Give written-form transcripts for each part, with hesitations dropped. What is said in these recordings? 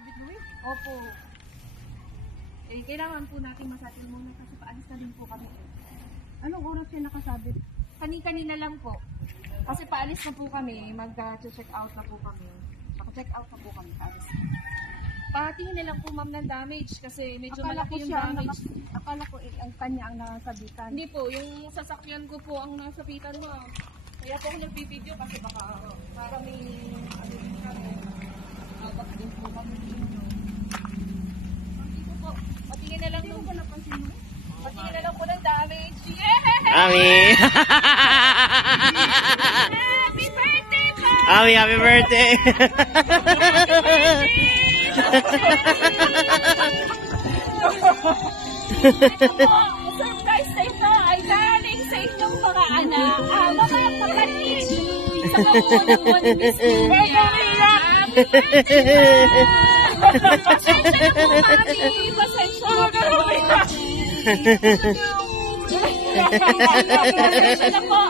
nakasabit mo eh. Opo. Eh, kailangan po natin masatil muna kasi paalis na din po kami. Anong oras siya nakasabit? Kani-kanina lang po. Kasi paalis na po kami, mag-check out na po kami. Check out na po kami, paalis. Patingin na lang po ma'am ng damage kasi medyo malaki yung damage. Akala ko ang kanya ang nakasabitan. Hindi po, yung sasakyan ko po ang nasapitan ma'am. Kaya po ako nagbibideo kasi baka para may ano din kami. Baka din po kami ninyo. Dito po, patingin na lang nung napansin mo. Patingin na lang po ng damage. Yeah! Ami! Happy birthday po! Ami, happy birthday! Surprise sa ito ay galing sa inyong mga anak, mga kapatid. Sa kamunang mo ni Miss Mia. Happy birthday! Pasensya na po kami. Pasensya na po.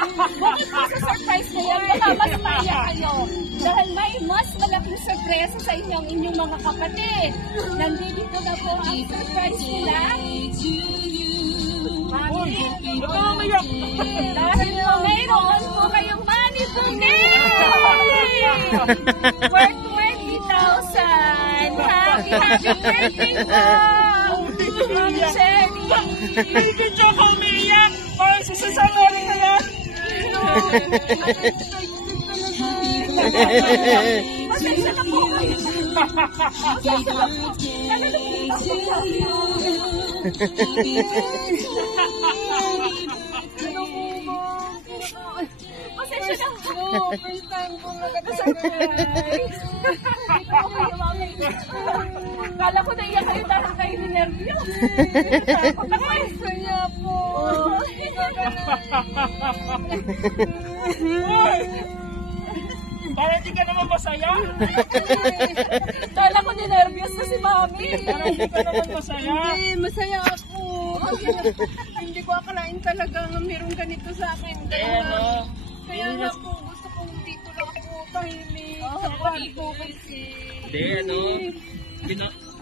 Bakit po sa surprise na yan? Baka mas maya kayo. Dahil may mas malaking sorpresa sa inyong mga kapatid. Nandito na po ang surprise nila. Mami, dahil po mayroon po kayong money today! Worth 20,000! Happy birthday po! Mami Cherry! Hindi siya ako umiiyak! Parang susasawarin ka yan! Pasensya na po kayo! Pasensya na po! Pasensya na po! First time po nagkakasurprise! Kala ko naiyak kayo dahil kayo ni Nervio! Pagkakaiso niya po! Parang di ka naman masaya! Kala ko ni Nervios na si Mami! Parang di ka naman masaya! Hindi, masaya ako. Hindi ko akalain talaga nga mayroong ganito sa akin. Kaya nga po, gusto kong dito lang ako tahimik. Sa kwarto kasi. Hindi,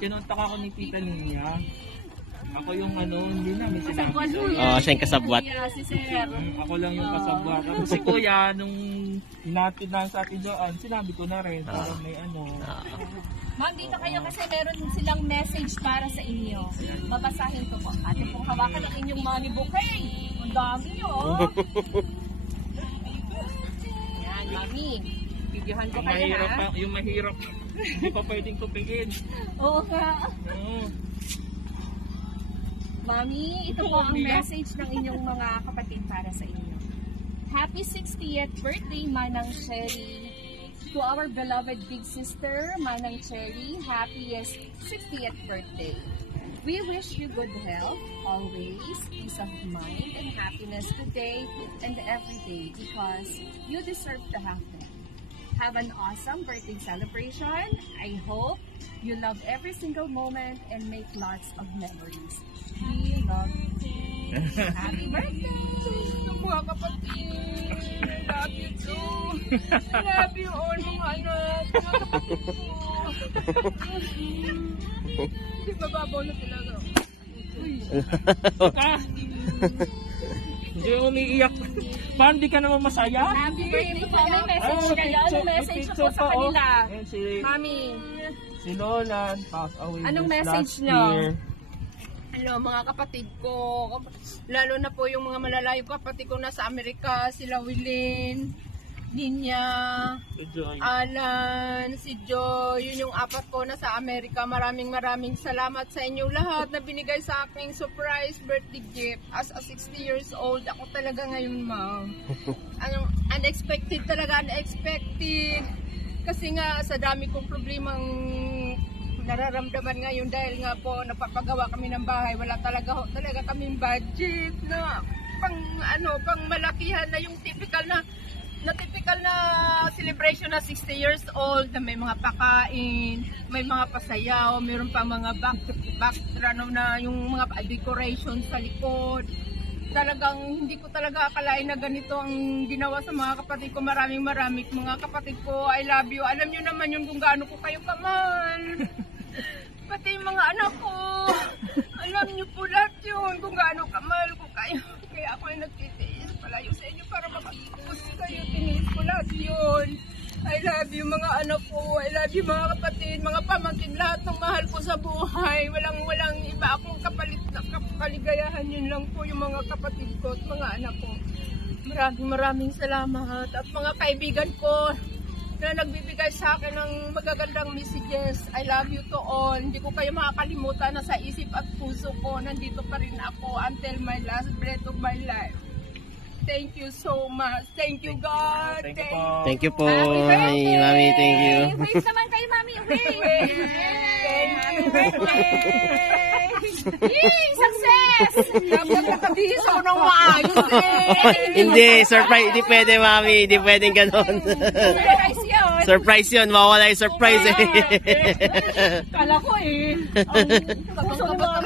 kinontak ako ni Tita Nia. Ako yung hindi namin sinabi. Oh, siya yung kasabwat. Si Sir. Ako lang yung kasabwat. Si Kuya, nung hinatid na sa atin doon, sinabi ko na rin. Parang may Ma'am, dito kayo kasi meron silang message para sa inyo. Babasahin ko po. Ate pong hawakan ang inyong money bouquet. Ang dami oh. Yan, Mami. Videohan ko kayo ha. Yung mahirap. Hindi pa pwedeng tupigin. Oo nga. Mami, ito po ang message ng inyong mga kapatid para sa inyo. Happy 60th birthday, Manang Cherry. To our beloved big sister, Manang Cherry, happiest 60th birthday. We wish you good health, always, peace of mind, and happiness today and every day because you deserve to have them. Have an awesome birthday celebration. I hope you love every single moment and make lots of memories. We love you. Happy birthday! Mga kapatid, I love you too. I love you all mga anak. Mga kapatid ko. Hindi mababaw na talaga. Hindi umiiyak. Paano di ka naman masaya? Happy birthday po. Anong message kayo? Anong message po sa kanila? Ayan, Mami, si Lola passed away anong this message last nyo? year. Hello mga kapatid ko, lalo na po yung mga malalayo kapatid ko nasa Amerika, sila Wilin, Ninya, Alan, si Joy, yun yung apat ko nasa Amerika. Maraming salamat sa inyo lahat na binigay sa aking surprise birthday gift. As a 60 years old, ako talaga ngayon ma'am. Unexpected talaga, unexpected. Kasi nga sa dami kong problemang nararamdaman ngayon dahil nga po napapagawa kami ng bahay, wala talaga kaming budget na pang malakihan na yung typical na celebration na 60 years old na may mga pakain, may mga pasayaw, mayroon pa mga background na yung mga decoration sa likod. Talagang hindi ko talaga akalain na ganito ang ginawa sa mga kapatid ko. Maraming mga kapatid ko, I love you. Alam nyo naman yun kung gaano ko kayo kamahal. anak ko. Alam niyo po lahat yun kung gaano kamahal ko kayo. Kaya ako ay nagtitiis palayo sa inyo para makikipos kayo. Tiniis ko lahat yun. I love you mga anak ko. I love you mga kapatid, mga pamangkin, lahat ng mahal ko sa buhay. Walang iba akong kapalit na kaligayahan. Yun lang po yung mga kapatid ko at mga anak ko. Maraming salamat. At mga kaibigan ko na nagbibigay sa akin ng magagandang messages. I love you to all. Hindi ko kayo makakalimutan na sa isip at puso ko. Nandito pa rin ako until my last breath of my life. Thank you so much. Thank you, God. Thank you po. Thank you po, Mami. Thank you. Wave naman kayo, Mami. Wave! Happy birthday! Yay! Success! Dapat nakabiso ng maayos eh! Hindi, surprise. Hindi pwede, Mami. Hindi pwedeng ganon. Surprise yun! Surprise yun. Mawawala yung surprise eh. Kala ko eh. Ang puso ng mga